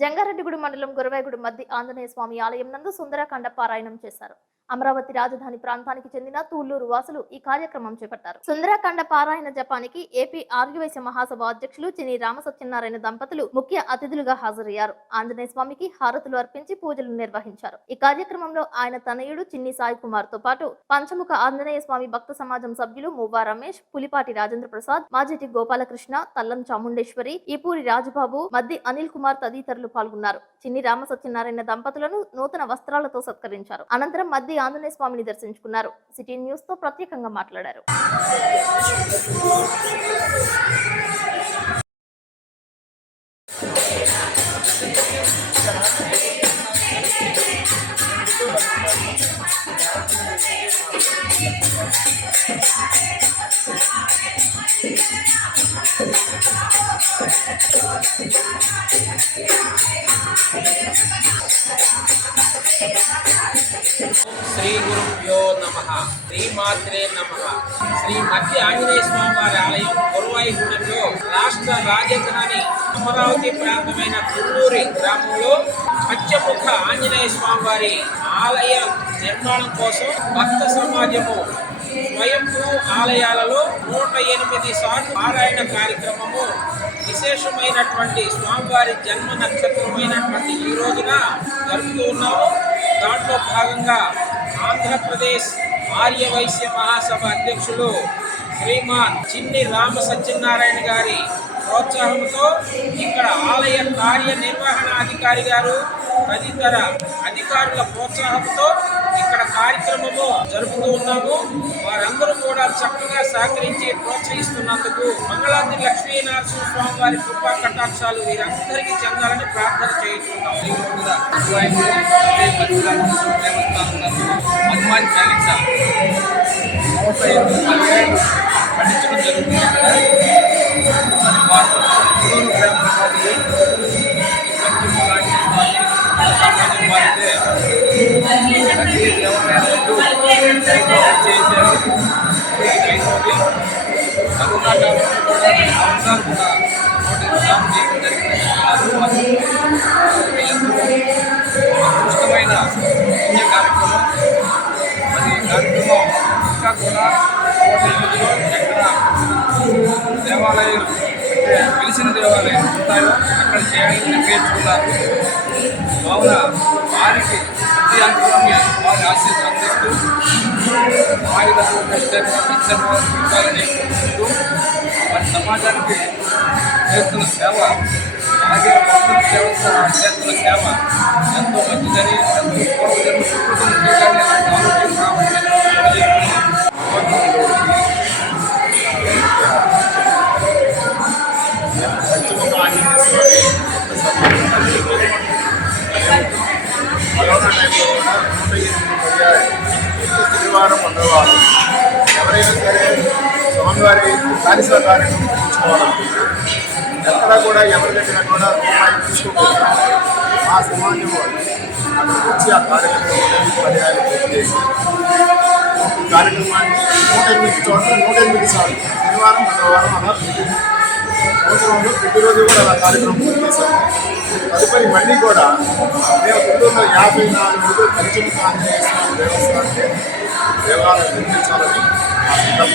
జంగారెడ్డిగూడెం మండలం గురవాయగూడెం మధ్య ఆంజనేయ స్వామి ఆలయం నందు సుందరకాండ పారాయణం చేశారు. అమరావతి రాజధాని ప్రాంతానికి చెందిన తూళ్లూరు వాసులు ఈ కార్యక్రమం చేపట్టారు. సుందరకాండ పారాయణ జపానికి ఏపీ ఆర్యవైశ్య మహాసభ అధ్యక్షులు చిని రామసత్యనారాయణ దంపతులు ముఖ్య అతిథులుగా హాజరయ్యారు. ఆంజనేయ స్వామికి హారతులు అర్పించి పూజలు నిర్వహించారు. ఈ కార్యక్రమంలో ఆయన తనయుడు చిన్ని సాయి కుమార్ తో పాటు పంచముఖ ఆంజనేయ స్వామి భక్త సమాజం సభ్యులు మువ్వా రమేష్, పులిపాటి రాజేంద్ర ప్రసాద్, మాజేటి గోపాలకృష్ణ, తల్లం చాముండేశ్వరి, ఈపూరి రాజబాబు, మద్ది అనిల్ కుమార్ తదితరులు పాల్గొన్నారు. చిన్ని రామసత్యనారాయణ దంపతులను నూతన వస్త్రాలతో సత్కరించారు. అనంతరం మద్ది ఆంజనేయ స్వామిని దర్శించుకున్నారు. సిటీ న్యూస్ తో ప్రత్యేకంగా మాట్లాడారు. శ్రీ గురుభ్యో నమః. శ్రీమాత్రే నమః. శ్రీ మధ్య ఆంజనేయ స్వామి వారి ఆలయం గురవాయగూడెంలో రాష్ట్ర రాజధాని అమరావతి ప్రాంతమైన తుళ్ళూరి గ్రామంలో పంచముఖ ఆంజనేయ స్వామి వారి ఆలయ నిర్మాణం కోసం భక్త సమాజము స్వయంభూ ఆలయాలలో 108 సార్లు పారాయణ కార్యక్రమము విశేషమైనటువంటి స్వామివారి జన్మ నక్షత్రమైనటువంటి ఈ రోజున జరుపుతూ ఉన్నాము. దాంట్లో భాగంగా ఆంధ్రప్రదేశ్ ఆర్యవైశ్య మహాసభ అధ్యక్షులు శ్రీమాన్ చిన్ని రామ సత్యనారాయణ గారి ప్రోత్సాహంతో ఇక్కడ ఆలయ కార్యనిర్వహణ అధికారి గారు తదితర అధికారుల ప్రోత్సాహంతో ఇక్కడ కార్యక్రమము జరుపుతూ ఉన్నాము. వారందరూ కూడా చక్కగా సహకరించి ప్రోత్సహిస్తున్నందుకు మంగళాద్రి లక్ష్మీనరసింహ స్వామి వారి కృపా కటాక్షాలు వీరందరికీ చెందాలని ప్రార్థన చేయించుకుంటాం. పండించడం జరుగుతుంది. అదృష్టమైన పుణ్య కార్యక్రమం. అది కార్యక్రమం ఇంకా కూడా ఎక్కడ దేవాలయాలు అంటే వెలిసిన దేవాలయాలు ఉంటాయో అక్కడ చేయాలని నిర్ణయించుకున్నారు. కావున వారికి ప్రతి అనుకూలమే వారి ఆశీస్సులు అందిస్తూ ఆయుధాలు ఇచ్చాలని కోరుకుంటూ వారి సమాజానికి చేస్తున్న సేవ, అలాగే భక్తుల చేస్తున్న సేవ ఎంతో మంచిదని, ఎంతో పూర్వజన్మ సుకృతం ఉంటుందని ఆలోచన రావాలని కరోనా టైంలో కూడా 108 శనివారం మంగళవారం ఎవరైనా సరే స్వామివారి కార్యక్రమం తీసుకోవాలనుకుంటే ఎక్కడ కూడా ఎవరి దగ్గర కూడా రూపాయలు తీసుకోకుండా ఆ సమాజం వాళ్ళు అక్కడికి వచ్చి ఆ కార్యక్రమం పర్యాలు పూర్తి చేసి ఈ కార్యక్రమాన్ని 108 చోట్ల 108 సార్లు శనివారం మంగళవారం అలా సంవత్సరంలో ప్రతిరోజు కూడా అలా కార్యక్రమం పూర్తి చేశాము. తదుపరి మళ్ళీ కూడా మేము తుళ్ళూరులో 54 పంచముఖ ఆంజనేయ స్వామి దేవస్థానాన్ని దేవాలయం నిర్మించాలని ఆ సందర్భం